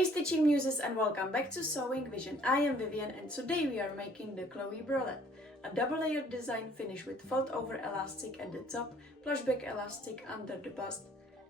Hey Stitching Muses and welcome back to Sewing Vision. I am Vivian and today we are making the Chloe Bralette, a double layered design finished with fold over elastic at the top, plush back elastic under the bust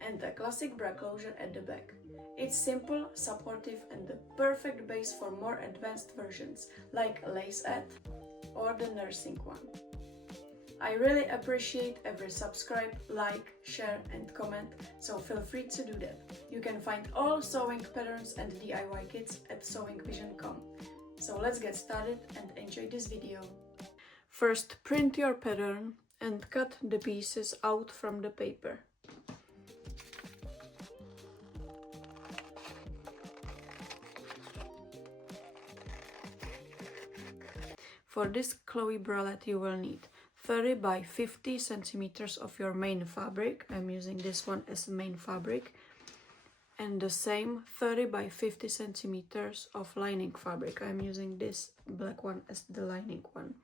and a classic bra closure at the back. It's simple, supportive and the perfect base for more advanced versions like Lace At or the nursing one. I really appreciate every subscribe, like, share and comment, so feel free to do that. You can find all sewing patterns and DIY kits at sewingvision.com. So let's get started and enjoy this video. First, print your pattern and cut the pieces out from the paper. For this Chloe Bralette you will need 30 by 50 centimeters of your main fabric. I'm using this one as main fabric. And the same 30 by 50 centimeters of lining fabric. I'm using this black one as the lining one.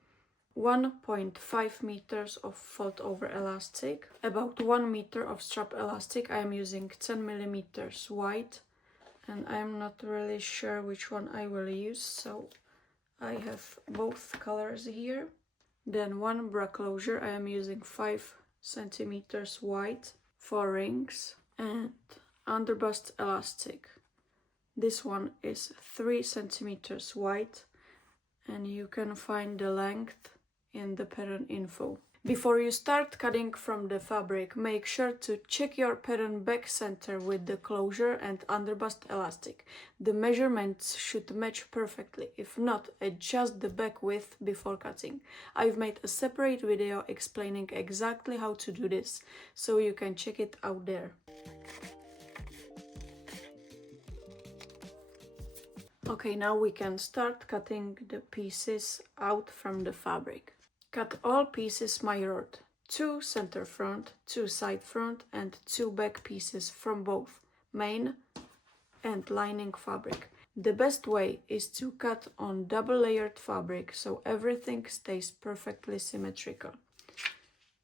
1.5 meters of fold over elastic. About 1 meter of strap elastic. I'm using 10 millimeters wide. And I'm not really sure which one I will use, so I have both colors here. Then one bra closure, I am using 5 centimeters wide, 4 rings, and underbust elastic. This one is 3 centimeters wide, and you can find the length in the pattern info. Before you start cutting from the fabric, make sure to check your pattern back center with the closure and underbust elastic. The measurements should match perfectly. If not, adjust the back width before cutting. I've made a separate video explaining exactly how to do this, so you can check it out there. Okay, now we can start cutting the pieces out from the fabric. Cut all pieces mirrored, 2 center front, 2 side front and 2 back pieces from both main and lining fabric. The best way is to cut on double layered fabric so everything stays perfectly symmetrical.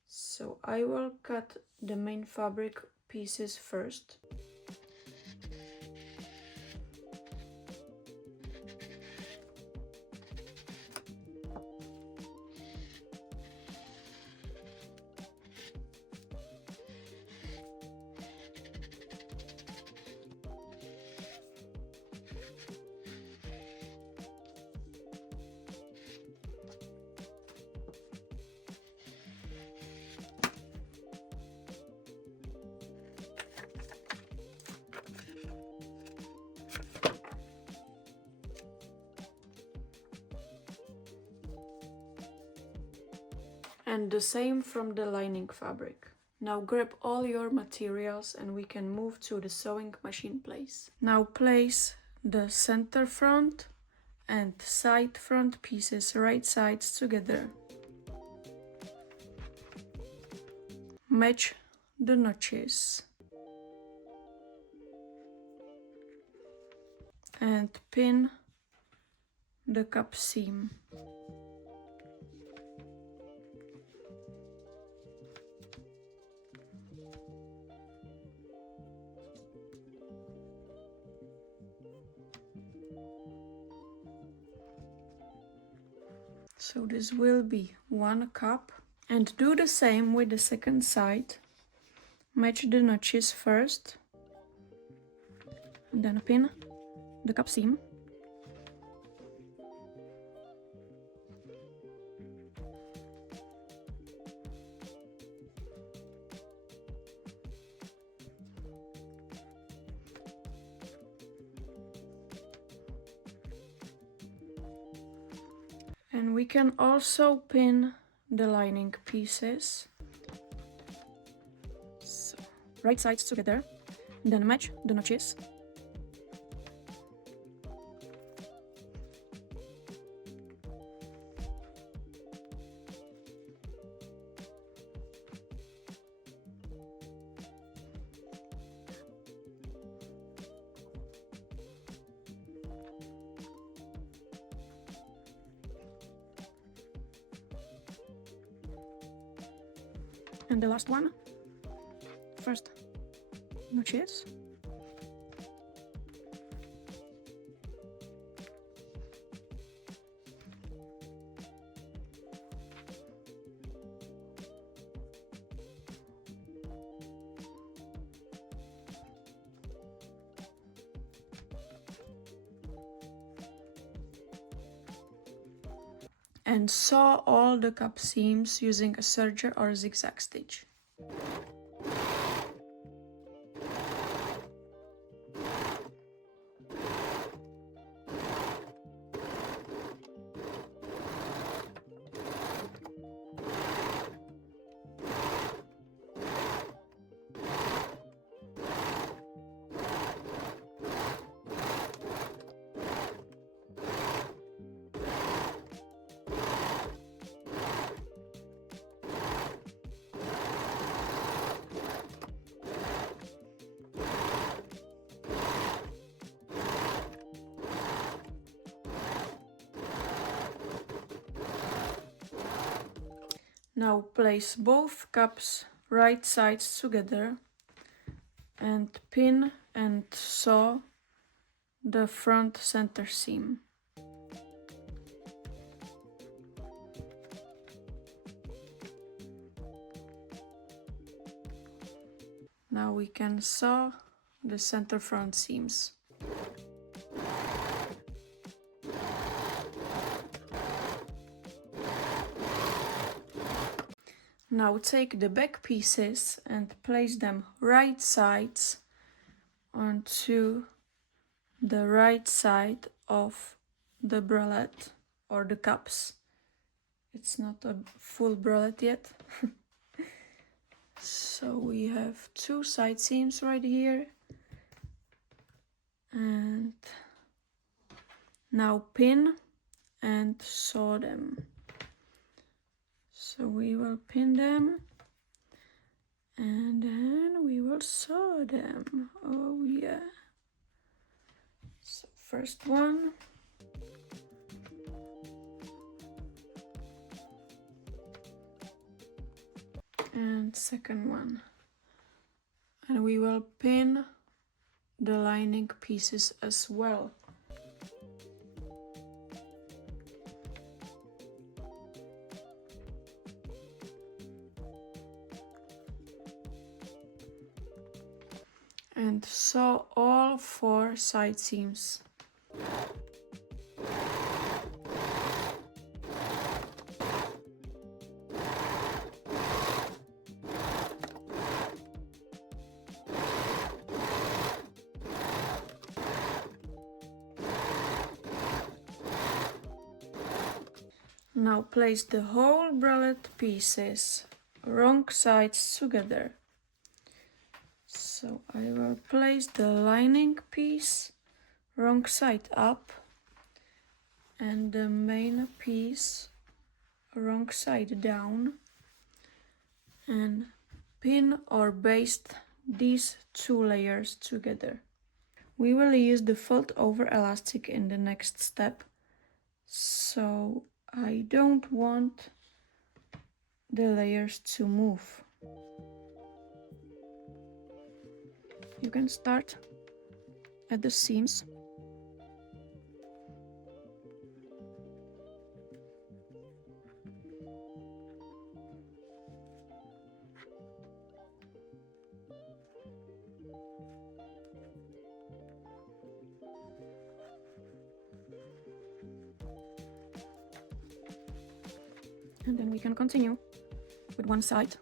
So I will cut the main fabric pieces first. And the same from the lining fabric. Now grab all your materials and we can move to the sewing machine place. Now place the center front and side front pieces right sides together. Match the notches. And pin the cup seam. So this will be 1 cup, and do the same with the second side. Match the notches first, and then pin the cup seam. And we can also pin the lining pieces. So, right sides together, then match the notches. And the last one, first notches, and sew all the cup seams using a serger or zigzag stitch. Now place both cups right sides together and pin and sew the front center seam. Now we can sew the center front seams. Now take the back pieces and place them right sides onto the right side of the bralette or the cups. It's not a full bralette yet. So we have two side seams right here. And now pin and sew them. So we will pin them and then we will sew them. Oh yeah. So first one. And second one. And we will pin the lining pieces as well. And sew all 4 side seams. Now place the whole bralette pieces wrong sides together. So I will place the lining piece wrong side up and the main piece wrong side down and pin or baste these 2 layers together. We will use the fold over elastic in the next step, so I don't want the layers to move. You can start at the seams. And then we can continue with one side.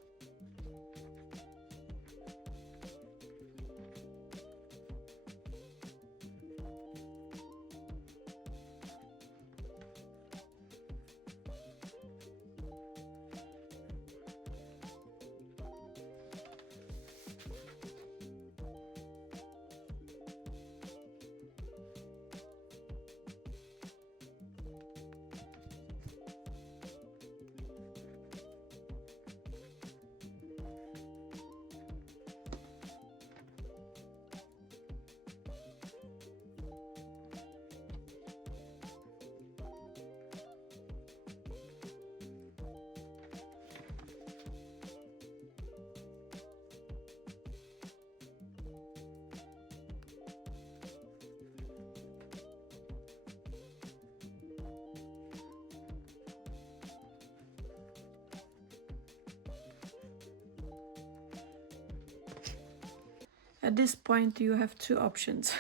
At this point you have 2 options.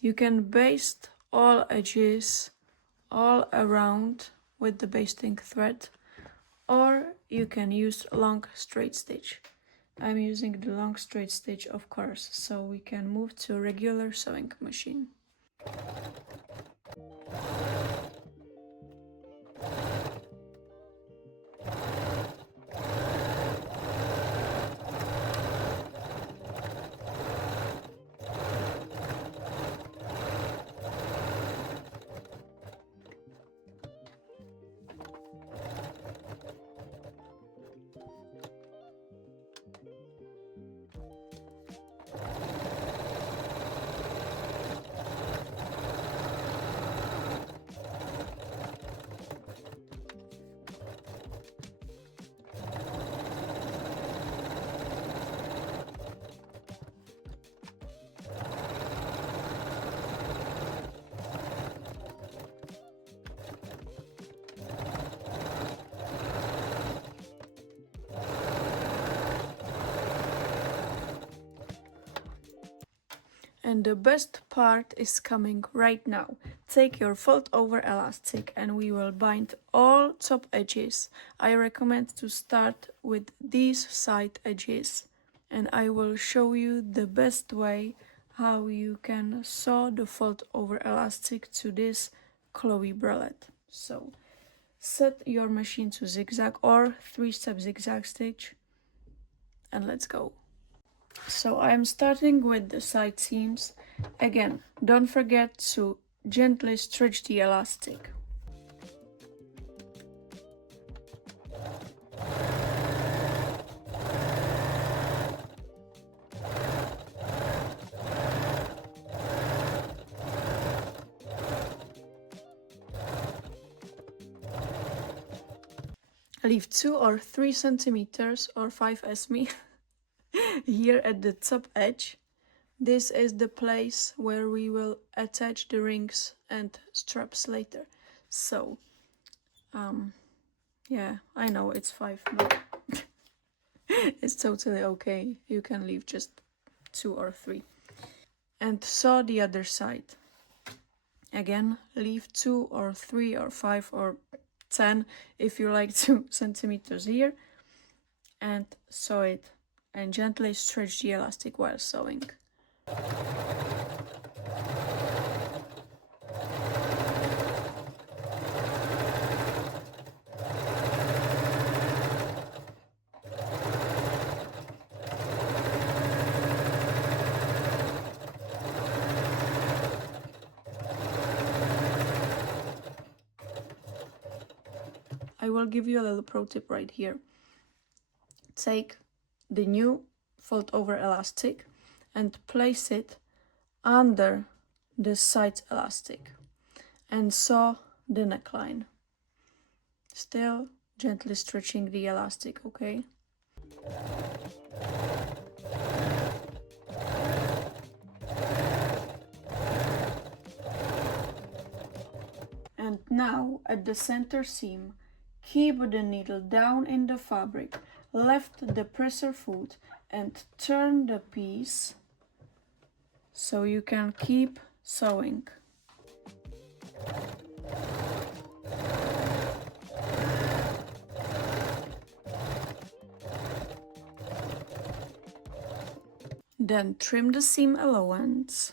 You can baste all edges all around with the basting thread, or you can use long straight stitch. I'm using the long straight stitch, of course, so we can move to regular sewing machine. And the best part is coming right now. Take your fold over elastic and we will bind all top edges. I recommend to start with these side edges, and I will show you the best way how you can sew the fold over elastic to this Chloe Bralette. So set your machine to zigzag or 3-step zigzag stitch and let's go. So I'm starting with the side seams. Again, don't forget to gently stretch the elastic. Leave 2 or 3 centimeters or 5 as me here at the top edge. This is the place where we will attach the rings and straps later. So, yeah, I know it's 5, but it's totally okay. You can leave just 2 or 3. And sew the other side. Again, leave 2 or 3 or 5 or 10 if you like 2 centimeters here, and sew it and gently stretch the elastic while sewing. I will give you a little pro tip right here. Take the new fold over elastic and place it under the side elastic and sew the neckline. Still gently stretching the elastic, okay? And now at the center seam, keep the needle down in the fabric, lift the presser foot and turn the piece so you can keep sewing. Then trim the seam allowance.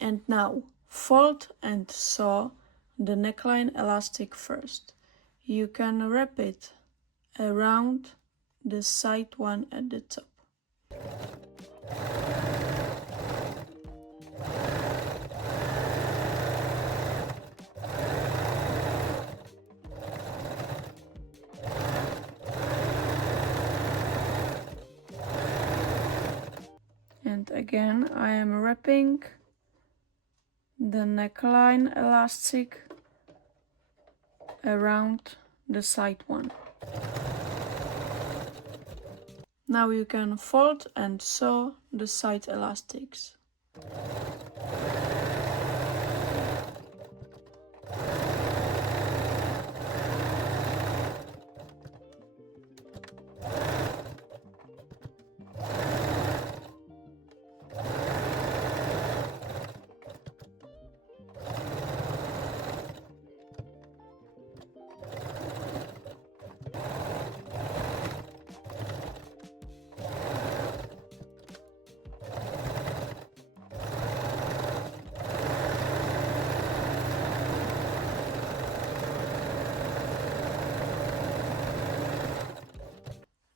And now fold and sew the neckline elastic first. You can wrap it around the side one at the top. And again, I am wrapping the neckline elastic around the side one. Now you can fold and sew the side elastics.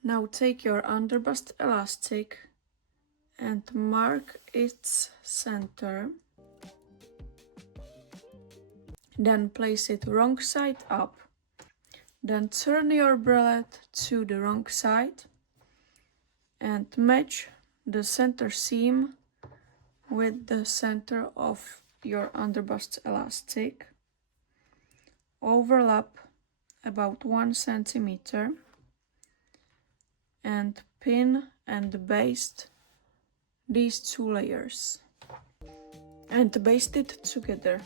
Now take your underbust elastic and mark its center. Then place it wrong side up. Then turn your bralette to the wrong side and match the center seam with the center of your underbust elastic. Overlap about 1 centimeter and pin and baste these 2 layers and baste it together.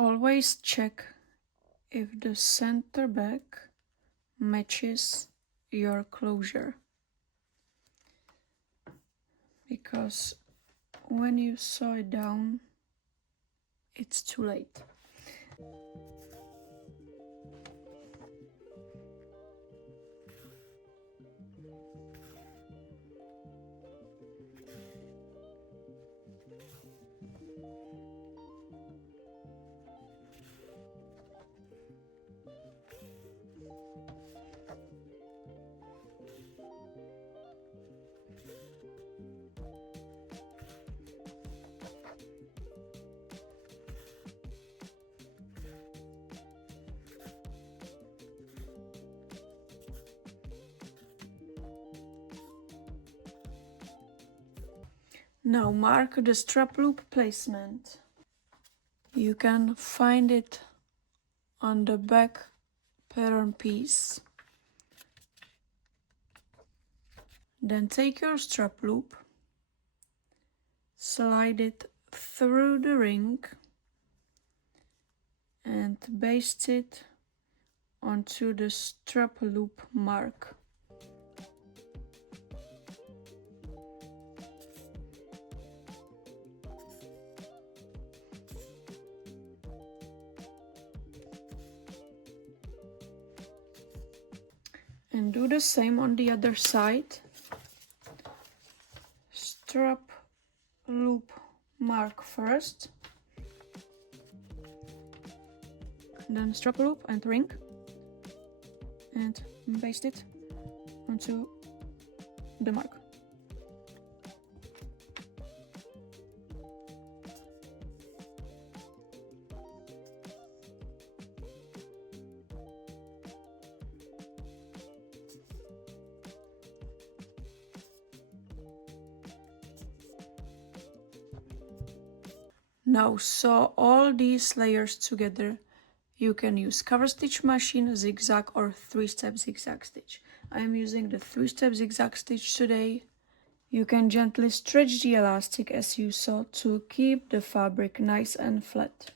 Always check if the center back matches your closure, because when you sew it down, it's too late. Now mark the strap loop placement. You can find it on the back pattern piece. Then take your strap loop, slide it through the ring and baste it onto the strap loop mark. And do the same on the other side. Strap loop mark first, then strap loop and ring, and baste it onto the mark. Now sew all these layers together. You can use cover stitch machine, zigzag, or 3-step zigzag stitch. I am using the 3-step zigzag stitch today. You can gently stretch the elastic as you sew to keep the fabric nice and flat.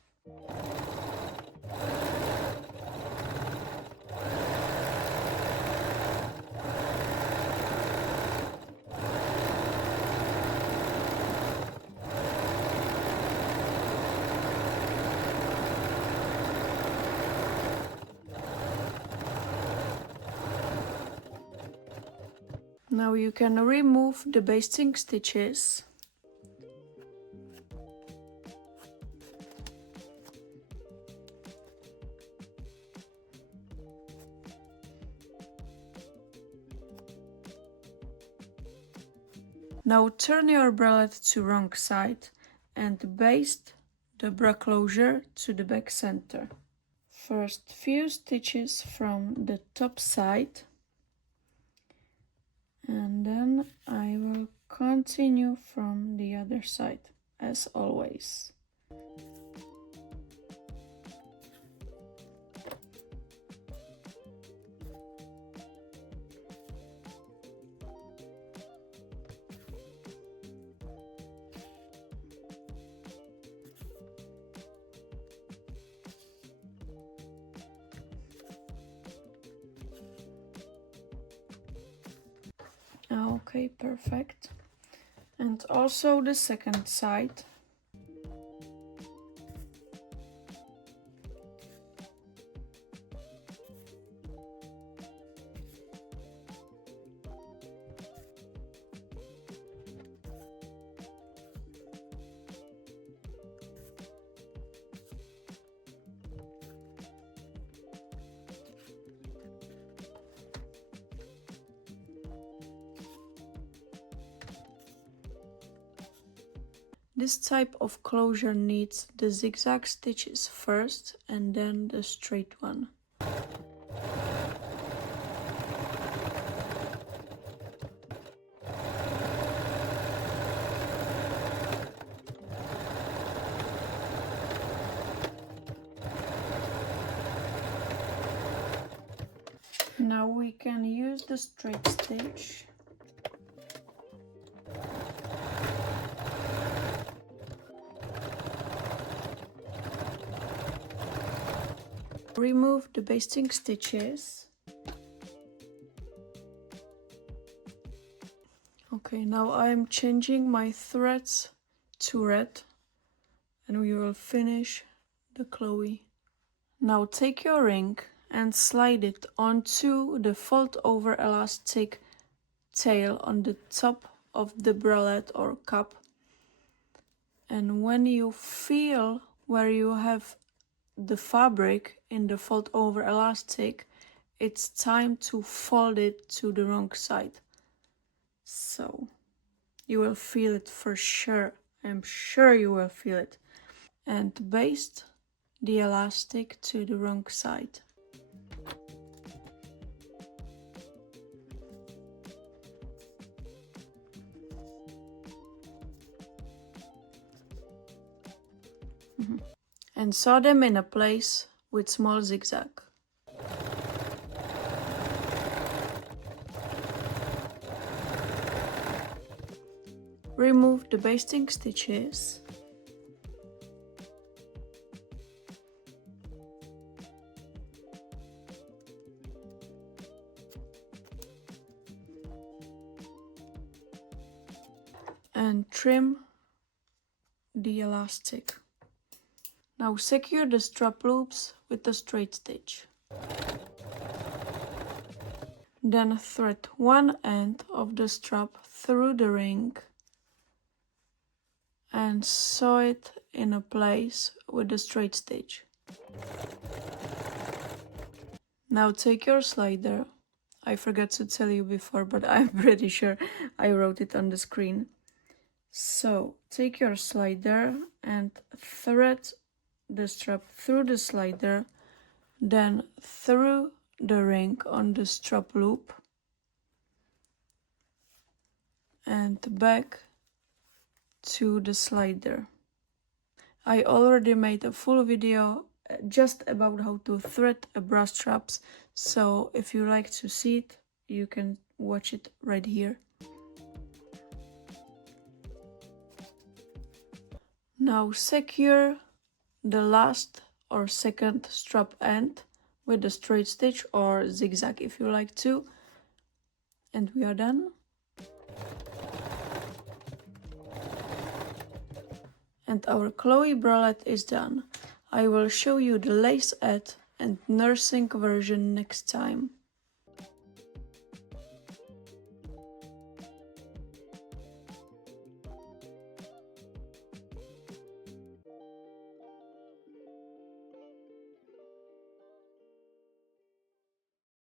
Now you can remove the basting stitches. Now turn your bralette to wrong side and baste the bra closure to the back center. First few stitches from the top side, and then I will continue from the other side as always. Okay, perfect. And also the second side. This type of closure needs the zigzag stitches first and then the straight one. Now we can use the straight stitch. Remove the basting stitches. Okay, now I'm changing my threads to red and we will finish the Chloe. Now take your ring and slide it onto the fold over elastic tail on the top of the bralette or cup. And when you feel where you have the fabric in the fold over elastic, it's time to fold it to the wrong side. So you will feel it for sure. I'm sure you will feel it. And baste the elastic to the wrong side. And sew them in a place with small zigzag. Remove the basting stitches. And trim the elastic. Now secure the strap loops with the straight stitch. Then thread one end of the strap through the ring and sew it in a place with the straight stitch. Now take your slider. I forgot to tell you before, but I'm pretty sure I wrote it on the screen. So take your slider and thread the strap through the slider, then through the ring on the strap loop and back to the slider. I already made a full video just about how to thread a bra straps, so if you like to see it, you can watch it right here. Now secure the last or second strap end with a straight stitch or zigzag if you like to, and we are done. And our Chloe Bralette is done. I will show you the lace-et and nursing version next time.